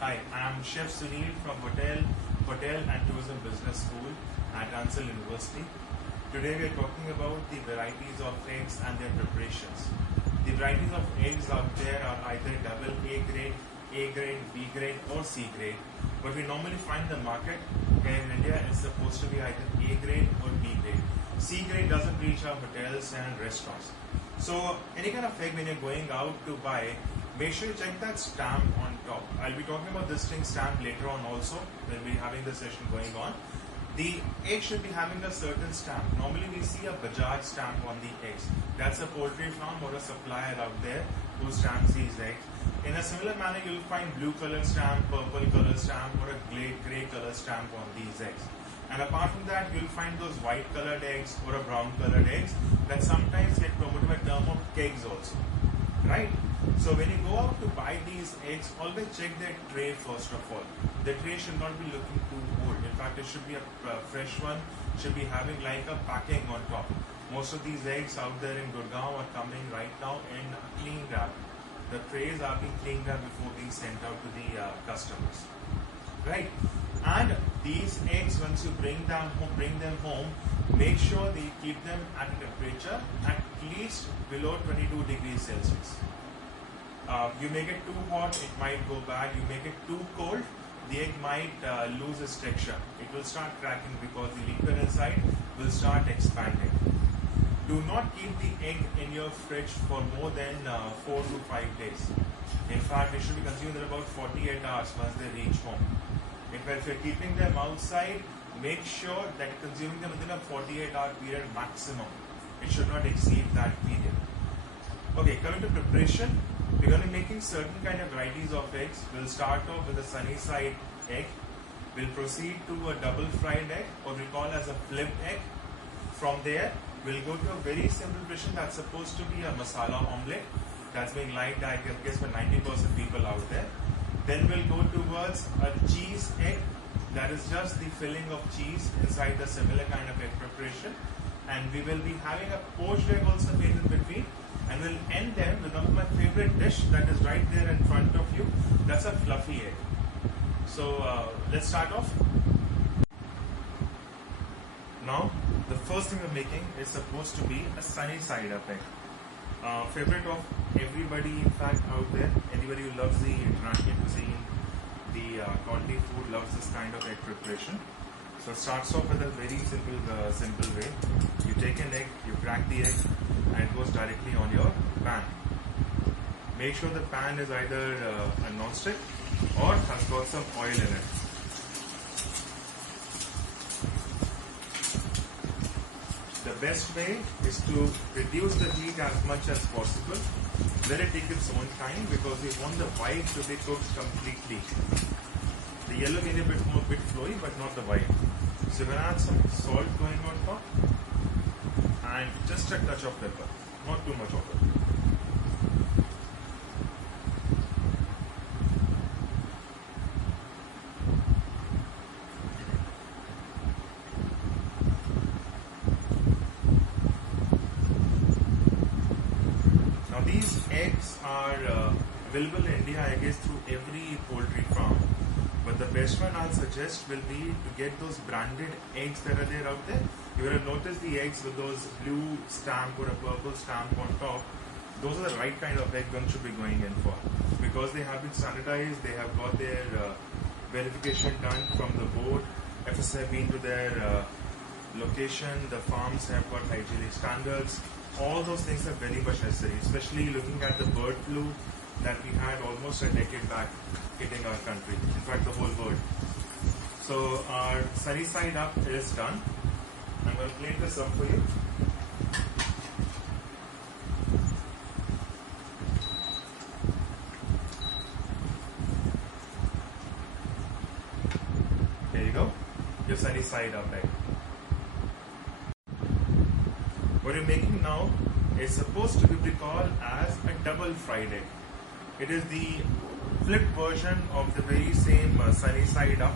Hi, I am Chef Sunil from Hotel and Tourism Business School at Ansel University. Today we are talking about the varieties of eggs and their preparations. The varieties of eggs out there are either double A grade, B grade or C grade. What we normally find in the market here in India is supposed to be either A grade or B grade. C grade doesn't reach our hotels and restaurants. So any kind of egg when you're going out to buy, make sure you check that stamp on top. I'll be talking about this thing stamp later on also when we're having the session going on. The egg should be having a certain stamp. Normally we see a Bajaj stamp on the eggs. That's a poultry farm or a supplier out there who stamps these eggs. In a similar manner, you'll find blue color stamp, purple color stamp or a gray color stamp on these eggs. And apart from that, you'll find those white colored eggs or a brown colored eggs that sometimes get promoted by term of kegs also. Right? So when you go out to buy these eggs, always check their tray first of all. The tray should not be looking too old. In fact, it should be a fresh one, should be having like a packing on top. Most of these eggs out there in Gurgaon are coming right now in clean wrap. The trays are being cleaned up before being sent out to the customers. Right? And these eggs, once you bring them home, make sure they keep them at a temperature at least below 22 degrees Celsius. You make it too hot, it might go bad. You make it too cold, the egg might lose its texture. It will start cracking because the liquid inside will start expanding. Do not keep the egg in your fridge for more than 4 to 5 days. In fact, it should be consumed in about 48 hours once they reach home. If you're keeping them outside, make sure that you're consuming them within a 48-hour period maximum. It should not exceed that period. Okay, coming to preparation, we're going to be making certain kind of varieties of eggs. We'll start off with a sunny side egg. We'll proceed to a double fried egg, or we call as a flipped egg. From there, we'll go to a very simple preparation that's supposed to be a masala omelette. That's being liked, I guess, by 90% people out there. Then we'll go towards a cheese egg. That is just the filling of cheese inside the similar kind of egg preparation. And we will be having a poached egg also made in between. And we'll end them with one of my favorite dish that is right there in front of you. That's a fluffy egg. So let's start off. Now, the first thing we're making is supposed to be a sunny side up egg. Favorite of everybody, in fact, out there. Anybody who loves the international cuisine, the quality food, loves this kind of egg preparation. So it starts off with a very simple way. You take an egg, you crack the egg, and it goes directly on your pan. Make sure the pan is either a non-stick or has got some oil in it. The best way is to reduce the heat as much as possible. Let it take its own time because we want the white to be cooked completely. The yellow may be a bit flowy, but not the white. So we're going to add some salt going on top and just a touch of pepper, not too much of it. Now these eggs are available in India, I guess, through every poultry farm. But the best one I'll suggest will be to get those branded eggs that are there out there. You will have noticed the eggs with those blue stamp or a purple stamp on top. Those are the right kind of egg one should be going in for. Because they have been standardized, they have got their verification done from the board. FSI have been to their location, the farms have got hygienic standards. All those things are very much necessary, especially looking at the bird flu that we had almost a decade back hitting our country, in fact the whole world. So our sunny side up is done. I'm going to plate this up for you. There you go, your sunny side up egg. What you're making now is supposed to be called as a double fried egg. It is the flipped version of the very same sunny side up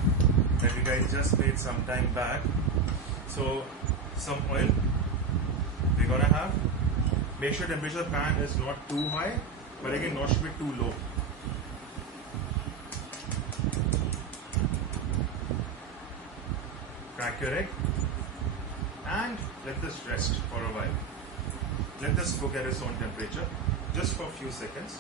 that we guys just made some time back. So some oil we're gonna have. Make sure temperature of the pan is not too high, but again not should be too low. crack your egg and let this rest for a while. Let this cook at its own temperature just for a few seconds.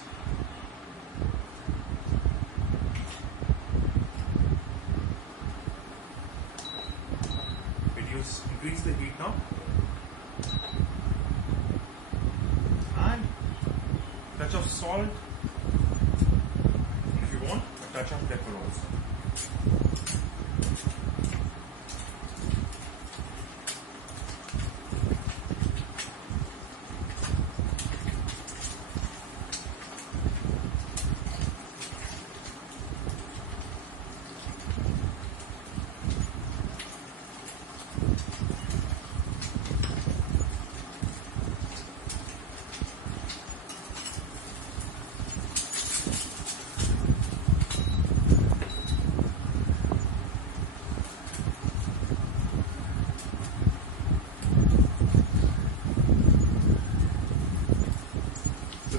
Increase the heat now and touch of salt, if you want a touch of pepper also.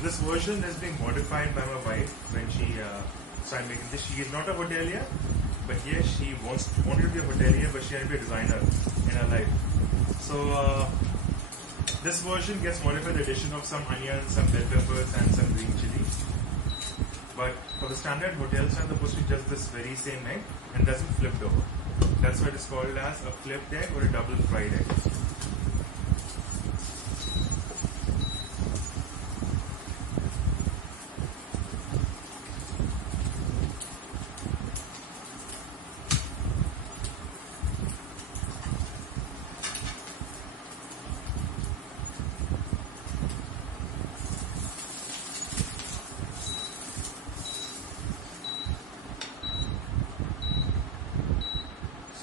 This version is being modified by my wife when she started making this. She is not a hotelier, but yes, she wanted to be a hotelier, but she had to be a designer in her life. So this version gets modified with the addition of some onions, some bell peppers and some green chili. But for the standard hotel style, the post does this very same egg and doesn't flip over. That's why it is called as a flipped egg or a double fried egg.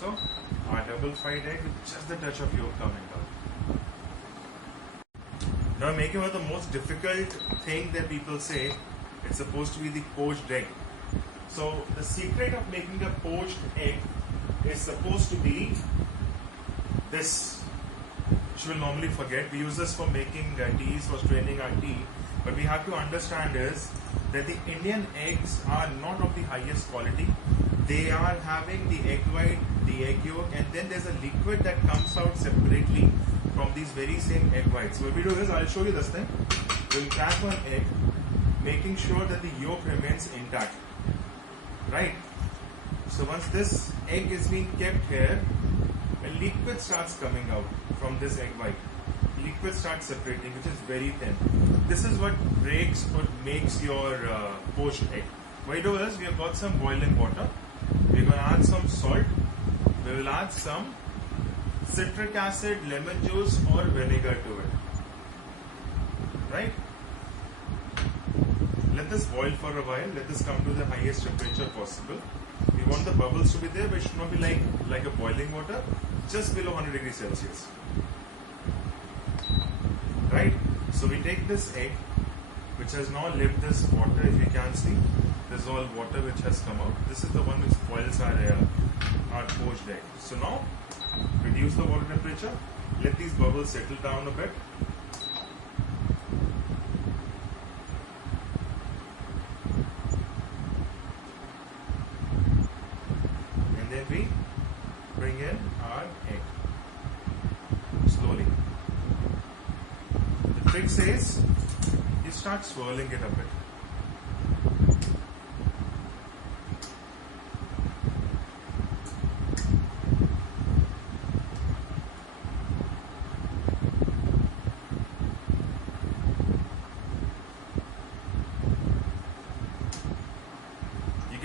So, our double fried egg with just the touch of yolk coming out. Now, making one of the most difficult thing that people say, it's supposed to be the poached egg. So, the secret of making a poached egg is supposed to be this, which we'll normally forget. We use this for making teas, for straining our tea. But we have to understand is that the Indian eggs are not of the highest quality. They are having the egg white, the egg yolk, and then there's a liquid that comes out separately from these very same egg whites. So what we do is, I'll show you this thing. We'll crack one egg, making sure that the yolk remains intact. Right? So once this egg is being kept here, a liquid starts coming out from this egg white. Liquid starts separating, which is very thin. This is what breaks or makes your poached egg. What we do is, we have got some boiling water. We're going to add some salt. We will add some citric acid, lemon juice or vinegar to it. Right? Let this boil for a while. Let this come to the highest temperature possible. We want the bubbles to be there, but it should not be like a boiling water, just below 100 degrees Celsius. Right? So we take this egg, which has now lived this water, if you can see. This is all water which has come out. This is the one which boils our poached egg. So now, reduce the water temperature. Let these bubbles settle down a bit. And then we bring in our egg. Slowly. The trick says, you start swirling it a bit.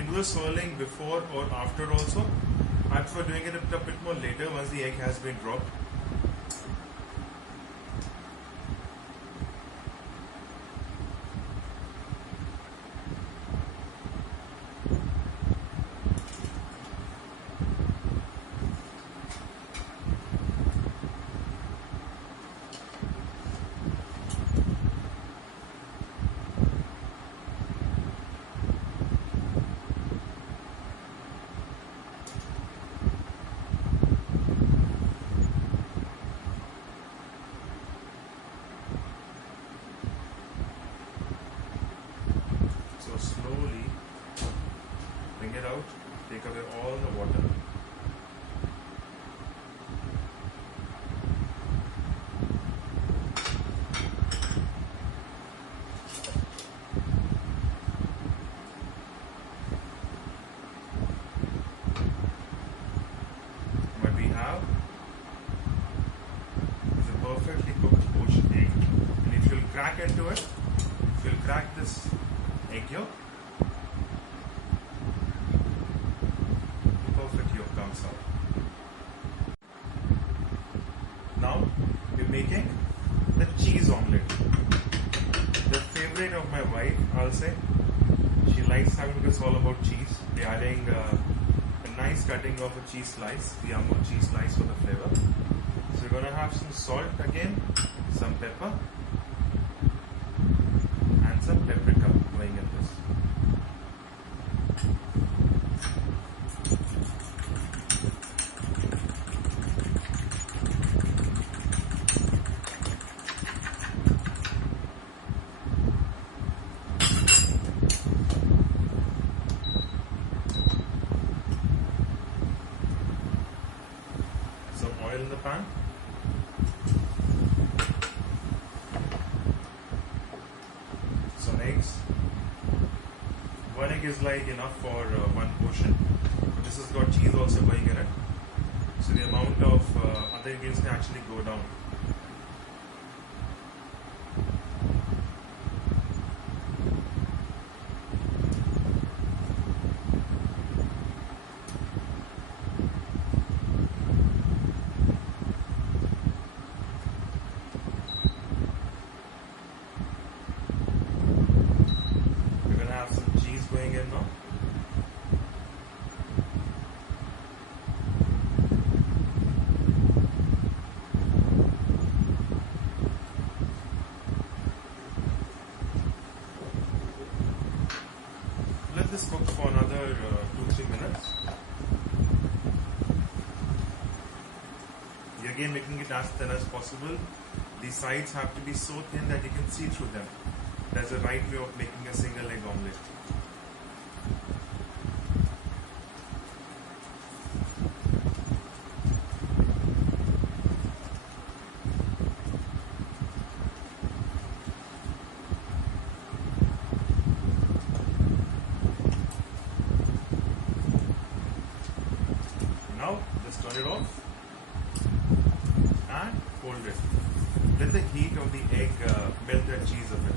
The swirling before or after also. I prefer doing it a bit more later once the egg has been dropped. Slowly bring it out, take away all the water. crack into it. If you'll crack this egg yolk, the perfect yolk comes out. Now we're making the cheese omelette. The favorite of my wife, I'll say. She likes having this all about cheese. We're adding a nice cutting of a cheese slice, the Amul cheese slice for the flavor. So we're going to have some salt again, some pepper, and some paprika going in this. Some oil in the pan. Some eggs. One egg is like enough for one portion. This has got cheese also going in it. So the amount of other ingredients can actually go down. Going in now. Let this cook for another 2-3 minutes. You're again making it as thin as possible. The sides have to be so thin that you can see through them. There's a right way of making a single egg omelette. Now, just turn it off and fold it. Let the heat of the egg melt the cheese a bit.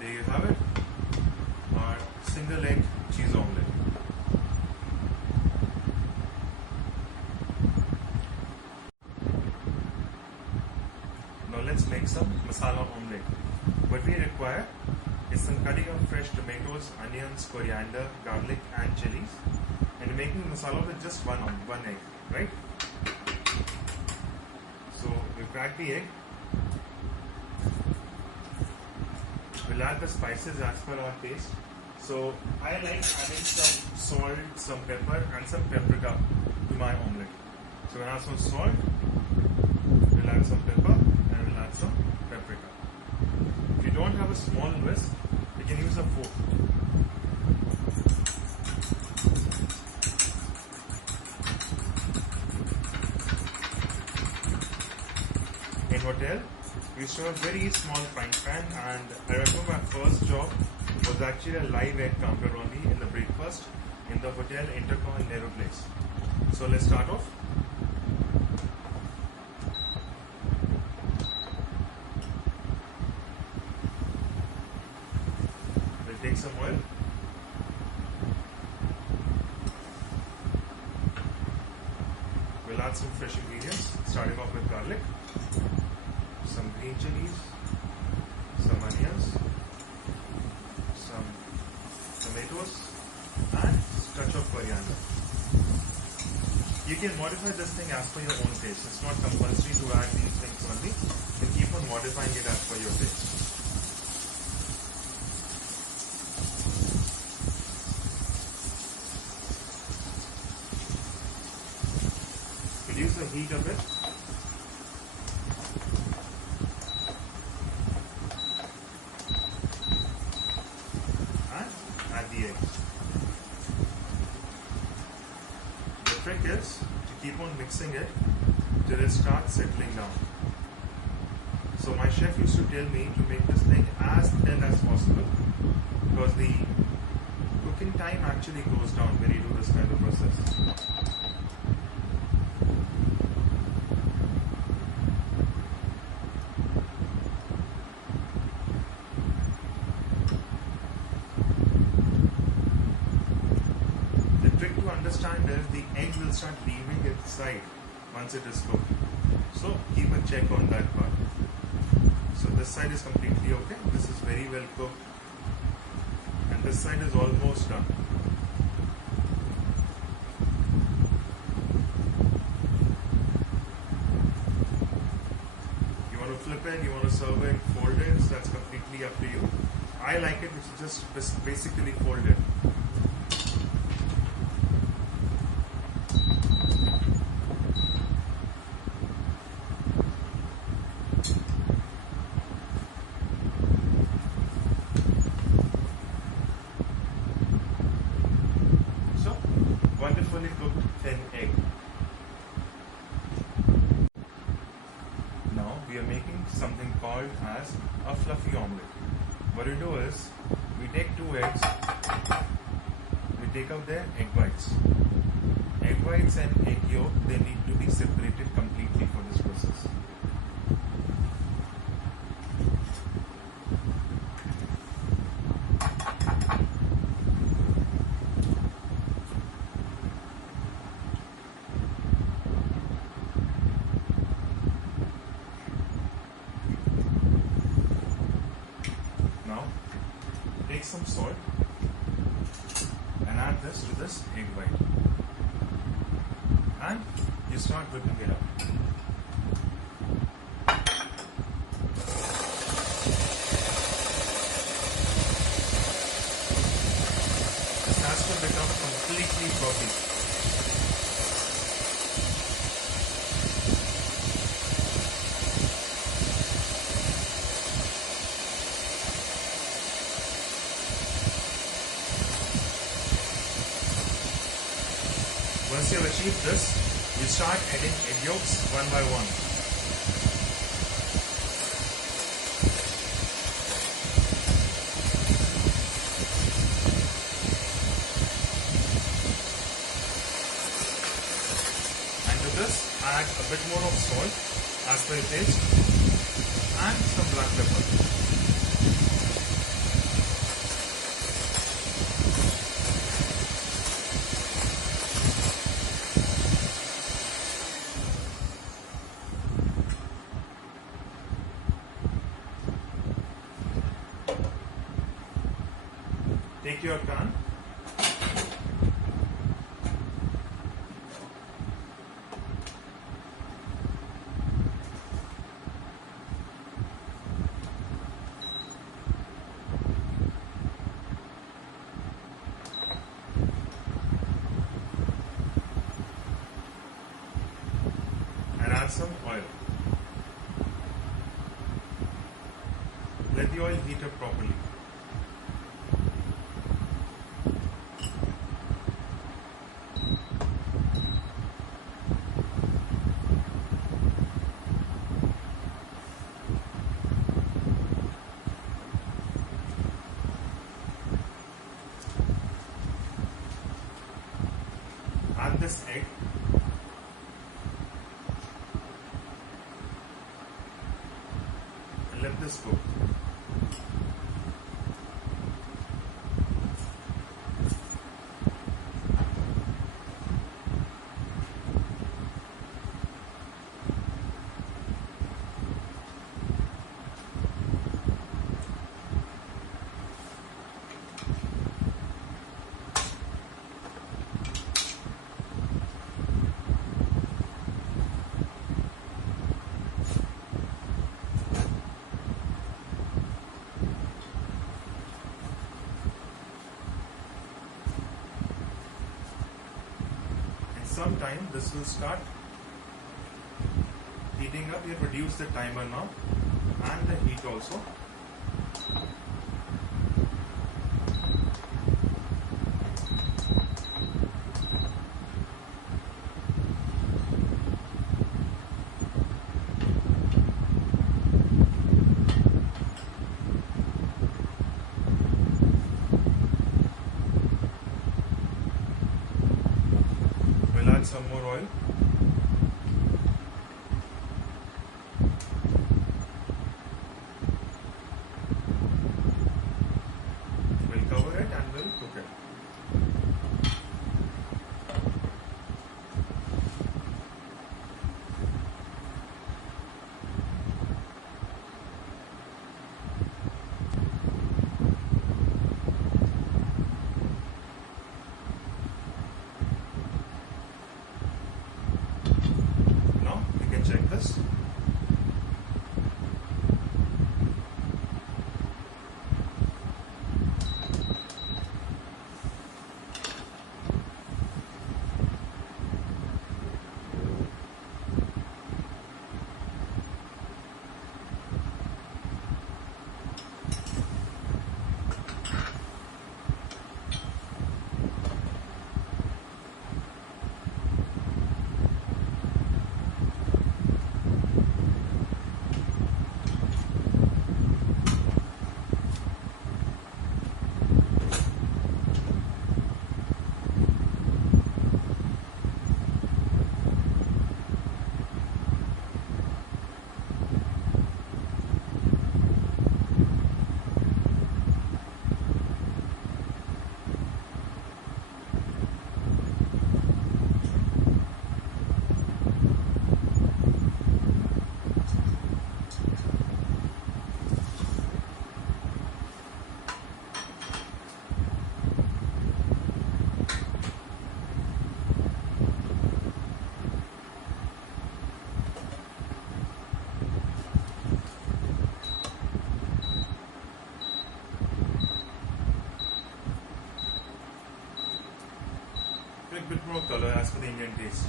There you have it, our single egg cheese omelette. Now let's make some masala omelette. What we require is some cutting of fresh tomatoes, onions, coriander, garlic and chilies. And we're making masala with just one egg, right? So we crack the egg. We'll add the spices as per our taste. So I like adding some salt, some pepper and some paprika to my omelette. So we'll add some salt, we'll add some pepper and we'll add some paprika. If you don't have a small whisk, you can use a fork. In hotel, we used to have a very small frying pan, and I remember my first job was actually a live egg counter only in the breakfast in the hotel Intercon Nehru Place. So let's start off. We'll take some oil. We'll add some fresh ingredients, starting off with garlic, some green chilies, some onions, some tomatoes, and a touch of coriander. You can modify this thing as per your own taste. It's not compulsory to add these things only. You can keep on modifying it as per your taste. Reduce the heat a bit. And add the eggs. The trick is to keep on mixing it till it starts settling down. So my chef used to tell me to make this thing as thin as possible, because the time actually goes down when you do this kind of process. The trick to understand is the egg will start leaving its side once it is cooked. So keep a check on that part. So this side is completely okay. This is very well cooked. And this side is almost done. You want to flip it, you want to serve it, fold it, so that's completely up to you. I like it, which is just basically folded. Wonderfully cooked thin egg. Now we are making something called as a fluffy omelette. What we do is we take 2 eggs, we take out their egg whites. Egg whites and egg yolk, they need to be separated completely for this process. Take some salt and add this to this egg white, and you start whipping it up. This has to become completely fluffy. Once you have achieved this, you start adding egg yolks one by one. And to this, add a bit more of salt as per your taste and some black pepper. Take your pan, and add some oil. Let the oil heat up properly. Add this egg and let this cook. Sometime this will start heating up. You have reduced the timer now and the heat also. some more oil. We'll cover it and we'll cook it. Now we can check this. A bit more color as per the Indian taste.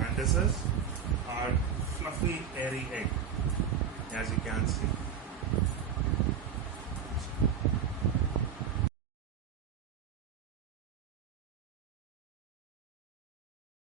And this is our fluffy, airy egg, as you can see.